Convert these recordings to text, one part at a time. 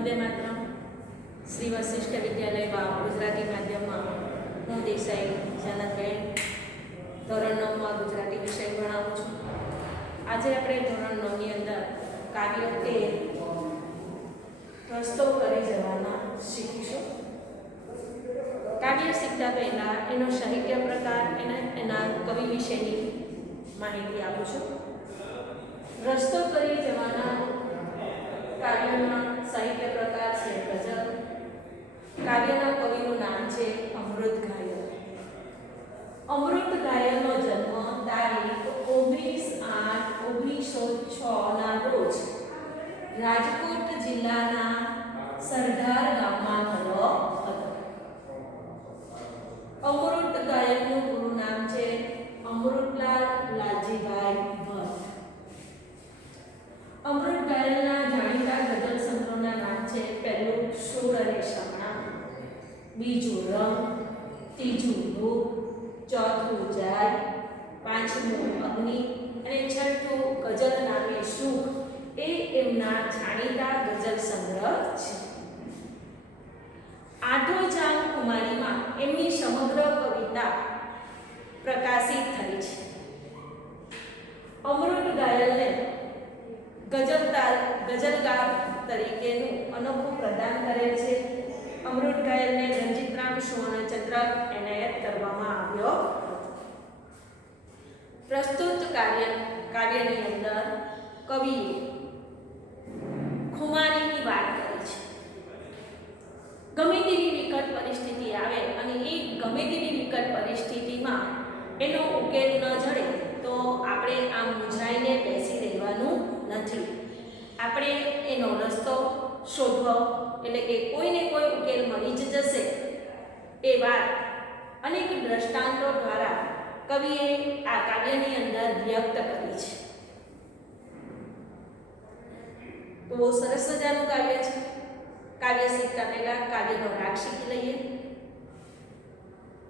વંદે માતરમ. શ્રી વશિષ્ઠ વિદ્યાલય વાવ ગુજરાતી માધ્યમમાં હું દેસાઈ જનકબેન ધોરણ નવમાં ગુજરાતી વિષય ભણાવું છું. આજે આપણે ધોરણ નવની અંદર કાવ્ય તે રસ્તો કરી જવાના શીખીશું. કાવ્ય શીખતા પહેલાં એનો સાહિત્ય પ્રકાર એના એના કવિ વિશેની માહિતી આપું છું. રસ્તો કરી જવાના કાવ્યના સાહિત્ય પ્રકાર છે, ગઝલ. કાવ્યના કવિનું નામ છે અમૃત ઘાયલ અમૃત ઘાયલનો જન્મ તારીખ ઓગણીસ આઠ ઓગણીસો છ ના રોજ રાજકોટ જિલ્લાના સરદાર ગામમાં થયો હતો અમૃત ગાયકનું પૂરું નામ છે અમૃતલાલ લાલજીભાઈ ભટ્ટ અમૃત ગાયલના જાણીતા ગઝલ સંગ્રહના નામ છે પહેલું સુર અને શમણા બીજું રંગ ત્રીજું રૂપ ચોથું જાય પાંચમું અગ્નિ અને છઠ્ઠું ગઝલ નામે સુખ એ એમના જાણીતા ગઝલ સંગ્રહ છે. આઠો જામ કુમારીમાં એમની સમગ્ર કવિતા પ્રકાશિત થઈ છે. અમૃત ગાયલને ગઝલકાર ગઝલકાર તરીકેનું અનોખું પ્રદાન કરેલ છે. અમૃત ગાયલને રણજીતરામ સુવર્ણચંદ્રક એનાયત કરવામાં આવ્યો પ્રસ્તુત કાર્ય, કાર્યની અંદર કવિએ ખુમારીની વાત કરી છે. ગમે તેવી વિકટ પરિસ્થિતિ આવે અને એ ગમે તેવી વિકટ પરિસ્થિતિમાં એનો ઉકેલ ન જડે, તો આપણે આમ મૂંઝાઈને બેસી રહેવાનું નથી. આપણે એનો રસ્તો શોધવો, એટલે કે કોઈને કોઈ ઉકેલ મળી જ જશે એ વાત. અનેક દ્રષ્ટાંતો દ્વારા કવિએ આ કાવ્યની અંદર વ્યક્ત કરી છે. તો બહુ સરસ મજાનું કાવ્ય છે. કાવ્ય શીખતા પહેલા કાવ્યનો રાગ શીખી લઈએ.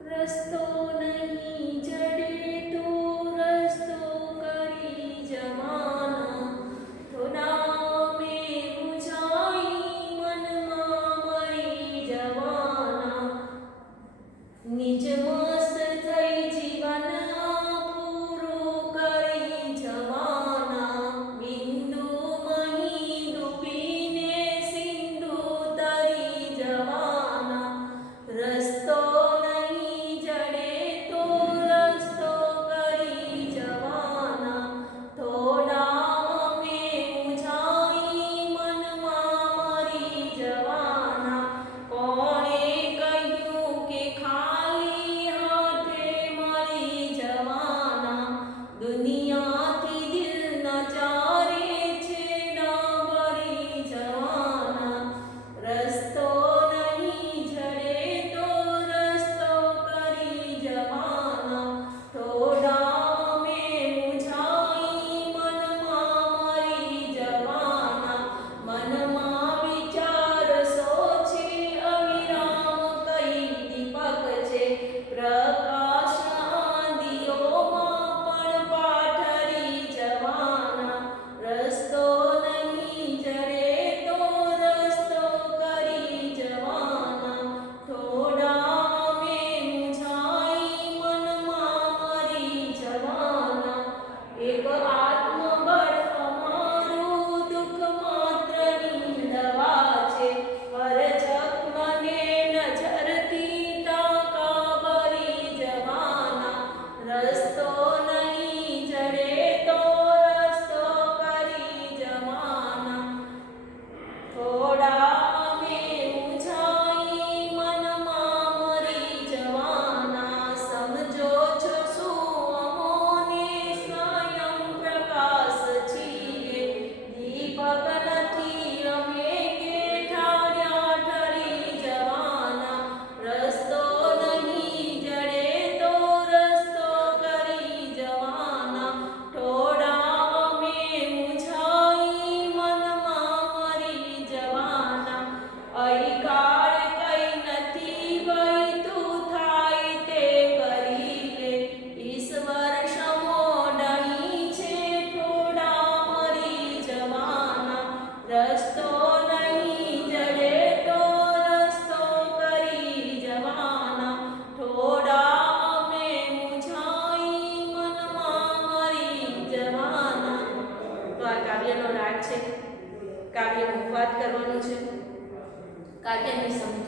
રસ્તો નહીં જડે tell me something.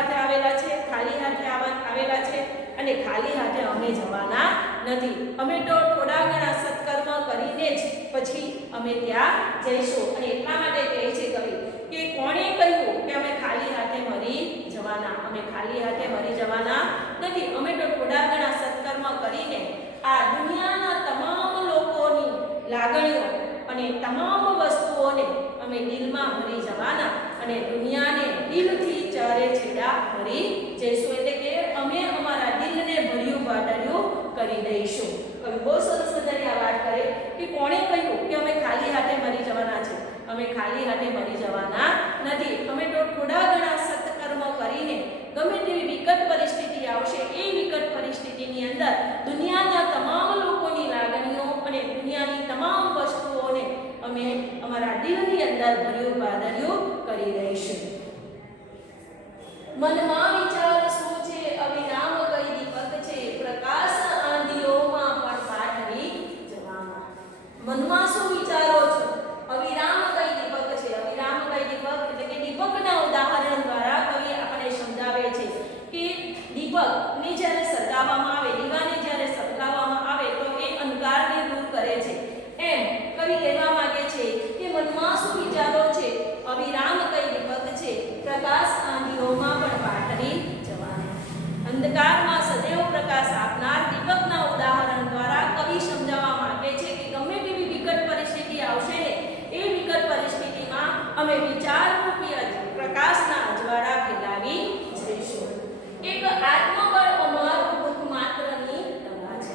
હાથે આવેલા છે, ખાલી હાથે આવેલા છે અને ખાલી હાથે અમે જવાના નથી. અમે તો થોડા ઘણા સત્કર્મ કરીને જ પછી અમે ત્યાં જઈશું. અને એટલા માટે કહે છે કવિ કે કોણે કહ્યું કે અમે ખાલી હાથે મરી જવાના? અમે ખાલી હાથે મરી જવાના નથી. અમે તો થોડા ઘણા સત્કર્મ કરીને આ દુનિયાના તમામ લોકોની લાગણીઓ અને તમામ વસ્તુઓને અમે દિલમાં ભરી જવાના અને દુનિયાને દિલથી ચારે છેડા ભરી જઈશું. એટલે કે અમે અમારા દિલને ભર્યું વાટર્યું કરી દઈશું. કવિ બહુ સરસ મજાની આ વાત કરે કે કોણે કહ્યું કે અમે ખાલી હાથે મરી જવાના છે. અમે ખાલી હાથે મરી જવાના નથી. પાદરિયું પાદરિયું કરી દઈશું. મનમાં વિચાર અમે વિચારરૂપી પ્રકાશના અજવાળા ફેલાવી જઈશું. એક આત્મબળ અમારું દુઃખ માત્રની દવા છે.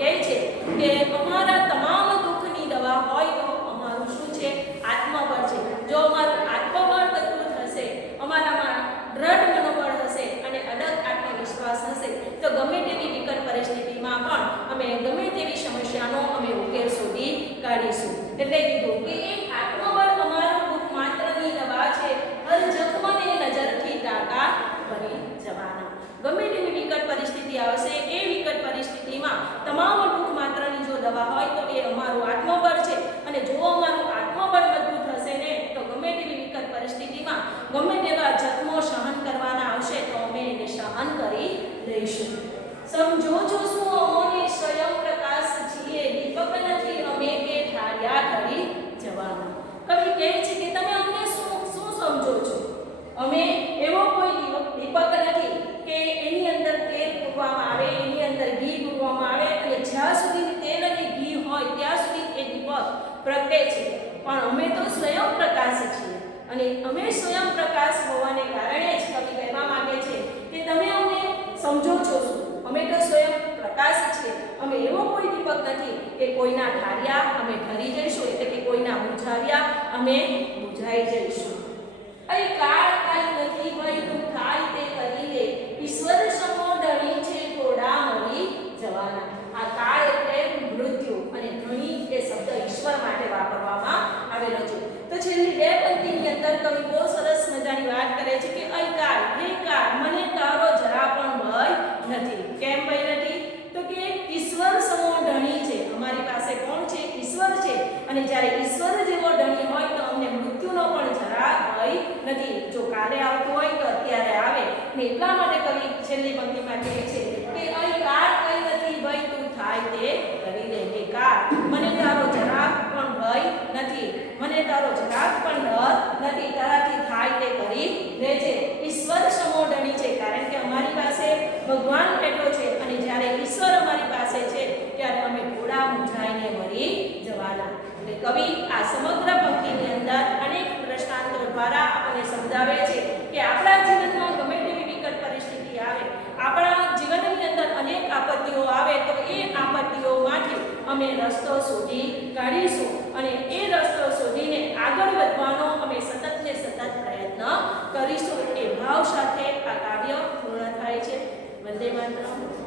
કહે છે કે અમારા તમામ દુઃખની દવા હોય તો અમારું શું છે? આત્મબળ છે. જો અમારું આત્મબળ બધું થશે અમારામાં દ્રઢ મનોબળ હશે અને અડગ આત્મવિશ્વાસ હશે, તો ગમે તેવી વિકટ પરિસ્થિતિમાં પણ અમે ગમે તેવી સમસ્યાનો અમે ઉકેલ શોધી કાઢીશું. એટલે કીધું કે એક સમજો કોઈના ધાર્યા અમે ધરી જઈશું, એટલે કે કોઈના મૂંઝાવ્યા, અમે મૂંઝાઈ જઈશું. અહીં કાળ કાલ નથી ભાઈ તું થાય તે કરી દે ઈશ્વર સમો ડણી છે થોડા મળી જવાના. આ કાળ એટલે મૃત્યુ અને ધણી એ શબ્દ ઈશ્વર માટે વાપરવામાં આવેલો છે. તો છેલ્લી બે પંક્તિની અંદર કવિ બહુ સરસ મજાની વાત કરે છે કે અહીં ને એટલા માટે કવિ છેલ્લી પંક્તિમાં કહે છે કે અહીં કાર કઈ નથી ભય તું થાય તે કરી લે હે કાર. મને તારો જરાક પણ ભય નથી. મને તારો જરાક પણ ડર નથી. તારાથી થાય તે કરી લેજે ઈશ્વર સમોડણી છે, કારણ કે અમારી પાસે ભગવાન બેઠો છે અને જ્યારે ઈશ્વર અમારી પાસે છે, ત્યારે અમે ઘોડા મૂંઝાઈને મરી જવાના. એટલે કવિ આ સમગ્ર પંક્તિની અંદર અનેક દ્રષ્ટાંતો દ્વારા આપણને સમજાવે છે અમે રસ્તો શોધી કાઢીશું અને એ રસ્તો શોધીને આગળ વધવાનો અમે સતત ને સતત પ્રયત્ન કરીશું. એ ભાવ સાથે આ કાવ્ય પૂર્ણ થાય છે. વંદે માતરમ.